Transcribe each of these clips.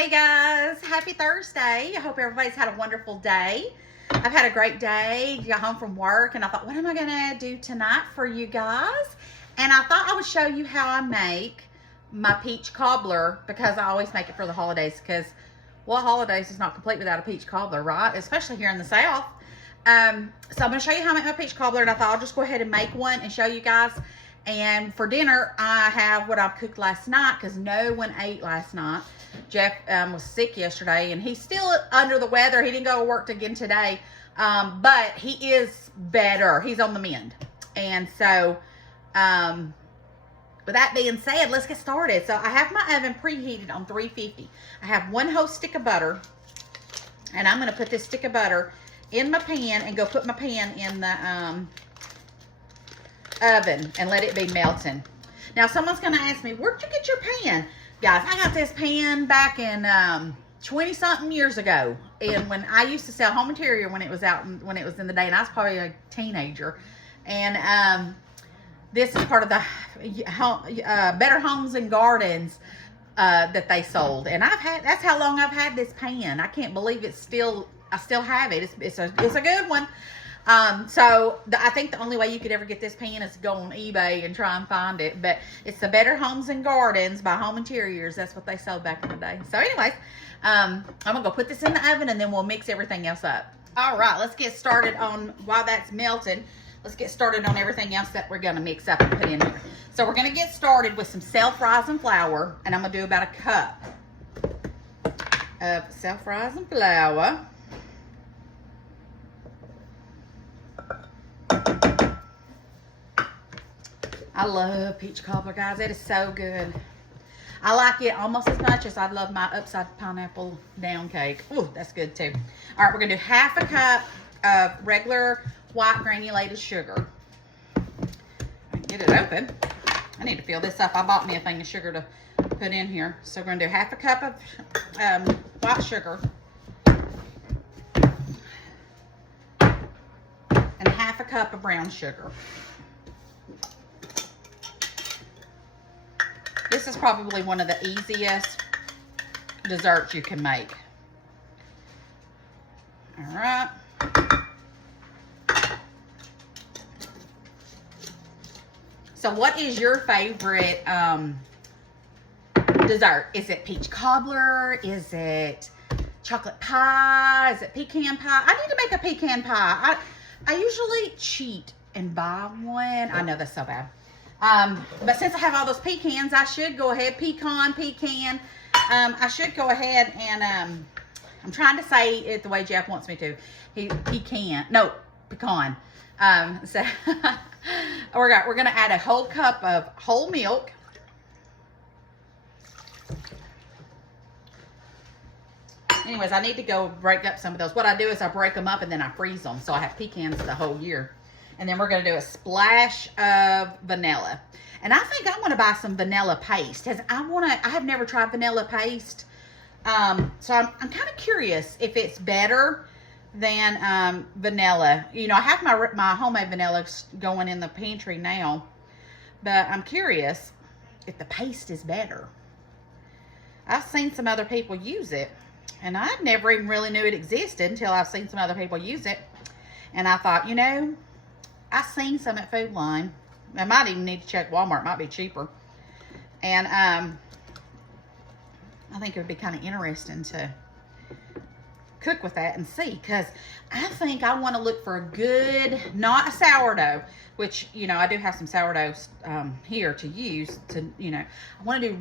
Hey guys, happy Thursday. I hope everybody's had a wonderful day. I've had a great day, got home from work, and I thought, what am I gonna do tonight for you guys? And I thought I would show you how I make my peach cobbler, because I always make it for the holidays, because what holidays is not complete without a peach cobbler, right? Especially here in the South. So I'm gonna show you how I make my peach cobbler, and I thought I'll just go ahead and make one and show you guys. And for dinner, I have what I cooked last night, because no one ate last night. Jeff was sick yesterday, and he's still under the weather. He didn't go to work again today, but he is better. He's on the mend. And so, with that being said, let's get started. So I have my oven preheated on 350. I have one whole stick of butter, and I'm going to put this stick of butter in my pan and go put my pan in the oven and let it be melting. Now, someone's going to ask me, where'd you get your pan? Guys, I got this pan back in 20-something years ago, and when I used to sell home interior when it was when it was in the day, and I was probably a teenager. And this is part of the Better Homes and Gardens that they sold, and that's how long I've had this pan. I can't believe I still have it. It's a good one. So I think the only way you could ever get this pan is to go on eBay and try and find it. But it's the Better Homes and Gardens by Home Interiors. That's what they sold back in the day. So anyways, I'm going to go put this in the oven, and then we'll mix everything else up. All right, let's get started on, while that's melting, let's get started on everything else that we're going to mix up and put in here. So we're going to get started with some self-rising flour, and I'm going to do about a cup of self-rising flour. I love peach cobbler, guys. It is so good. I like it almost as much as I love my upside pineapple down cake. Ooh, that's good too. All right, we're going to do half a cup of regular white granulated sugar. Get it open. I need to fill this up. I bought me a thing of sugar to put in here. So we're going to do half a cup of white sugar and half a cup of brown sugar. This is probably one of the easiest desserts you can make. All right. So what is your favorite dessert? Is it peach cobbler? Is it chocolate pie? Is it pecan pie? I need to make a pecan pie. I usually cheat and buy one. I know that's so bad. But since I have all those pecans, I should go ahead, pecan. I should go ahead and, I'm trying to say it the way Jeff wants me to. Pecan. So we're going to add a whole cup of whole milk. Anyways, I need to go break up some of those. What I do is I break them up and then I freeze them. So I have pecans the whole year. And then we're going to do a splash of vanilla. And I think I want to buy some vanilla paste. I have never tried vanilla paste. So I'm kind of curious if it's better than vanilla. You know, I have my homemade vanilla going in the pantry now. But I'm curious if the paste is better. I've seen some other people use it. And I never even really knew it existed until I've seen some other people use it. And I thought, you know, I seen some at Food Line. I might even need to check Walmart. It might be cheaper. And I think it would be kind of interesting to cook with that and see. Because I think I want to look for a good, not a sourdough, which, you know, I do have some sourdough here to use. You know, I want to do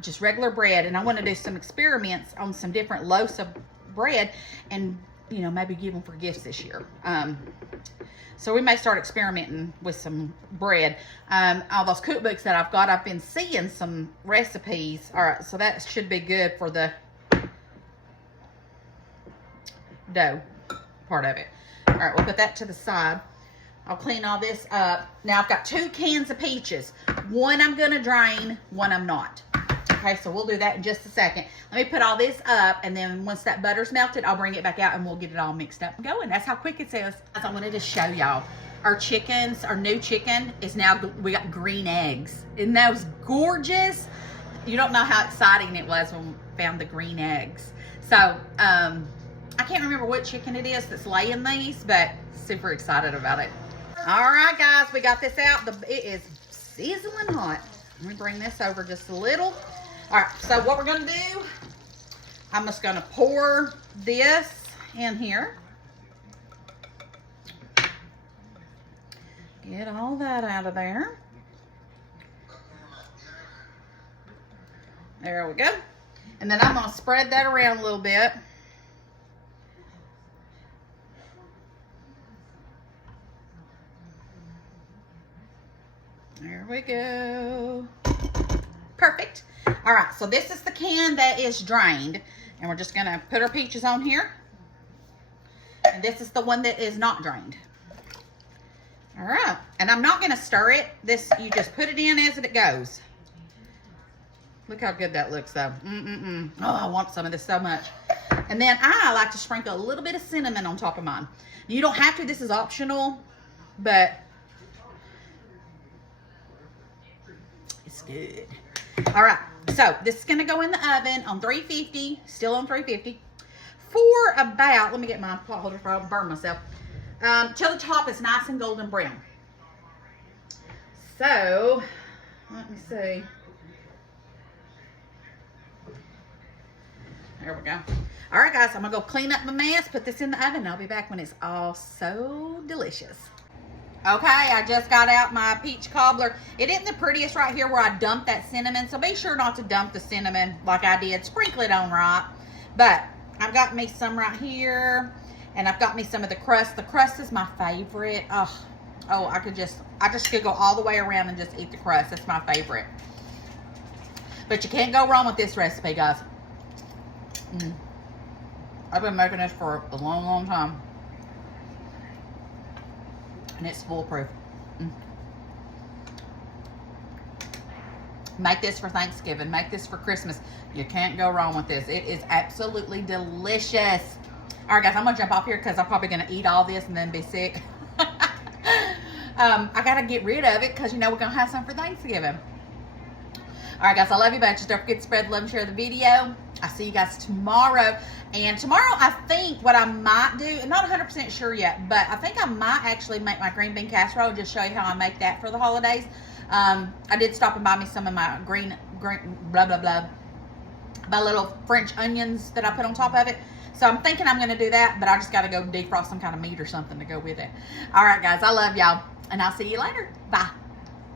just regular bread. And I want to do some experiments on some different loaves of bread. And, you know, maybe give them for gifts this year. So we may start experimenting with some bread. All those cookbooks that I've got, I've been seeing some recipes. All right, so that should be good for the dough part of it. All right, we'll put that to the side. I'll clean all this up. Now I've got 2 cans of peaches. One I'm gonna drain, one I'm not. Okay, so we'll do that in just a second. Let me put all this up, and then once that butter's melted, I'll bring it back out and we'll get it all mixed up and going. That's how quick it is. I wanted to show y'all. Our new chicken is now, we got green eggs. Isn't those gorgeous? You don't know how exciting it was when found the green eggs. So, I can't remember what chicken it is that's laying these, but super excited about it. All right, guys, we got this out. It is sizzling hot. Let me bring this over just a little. All right, so what we're gonna do, I'm just gonna pour this in here. Get all that out of there. There we go. And then I'm gonna spread that around a little bit. There we go. Perfect. All right, so this is the can that is drained, and we're just gonna put our peaches on here. And this is the one that is not drained. All right, and I'm not gonna stir it. This, you just put it in as it goes. Look how good that looks though. Oh, I want some of this so much. And then I like to sprinkle a little bit of cinnamon on top of mine. You don't have to, this is optional, but it's good. All right, so this is gonna go in the oven on 350, still on 350, for about, let me get my pot holder before I burn myself, till the top is nice and golden brown. So, let me see. There we go. All right, guys, I'm gonna go clean up my mess, put this in the oven, and I'll be back when it's all so delicious. Okay, I just got out my peach cobbler. It isn't the prettiest right here where I dumped that cinnamon, so be sure not to dump the cinnamon like I did. Sprinkle it on right. But I've got me some right here, and I've got me some of the crust. The crust is my favorite. Oh, I just could go all the way around and just eat the crust. That's my favorite. But you can't go wrong with this recipe, guys. I've been making this for a long, long time. And it's foolproof. Make this for Thanksgiving. Make this for Christmas. You can't go wrong with this. It is absolutely delicious. All right, guys, I'm going to jump off here because I'm probably going to eat all this and then be sick. I got to get rid of it because, you know, we're going to have some for Thanksgiving. All right, guys, I love you bunches. Don't forget to spread the love and share the video. I'll see you guys tomorrow. And tomorrow, I think what I might do, I'm not 100% sure yet, but I think I might actually make my green bean casserole, just show you how I make that for the holidays. I did stop and buy me some of my green blah, blah, blah, my little French onions that I put on top of it. So I'm thinking I'm going to do that, but I just got to go defrost some kind of meat or something to go with it. All right, guys, I love y'all, and I'll see you later. Bye.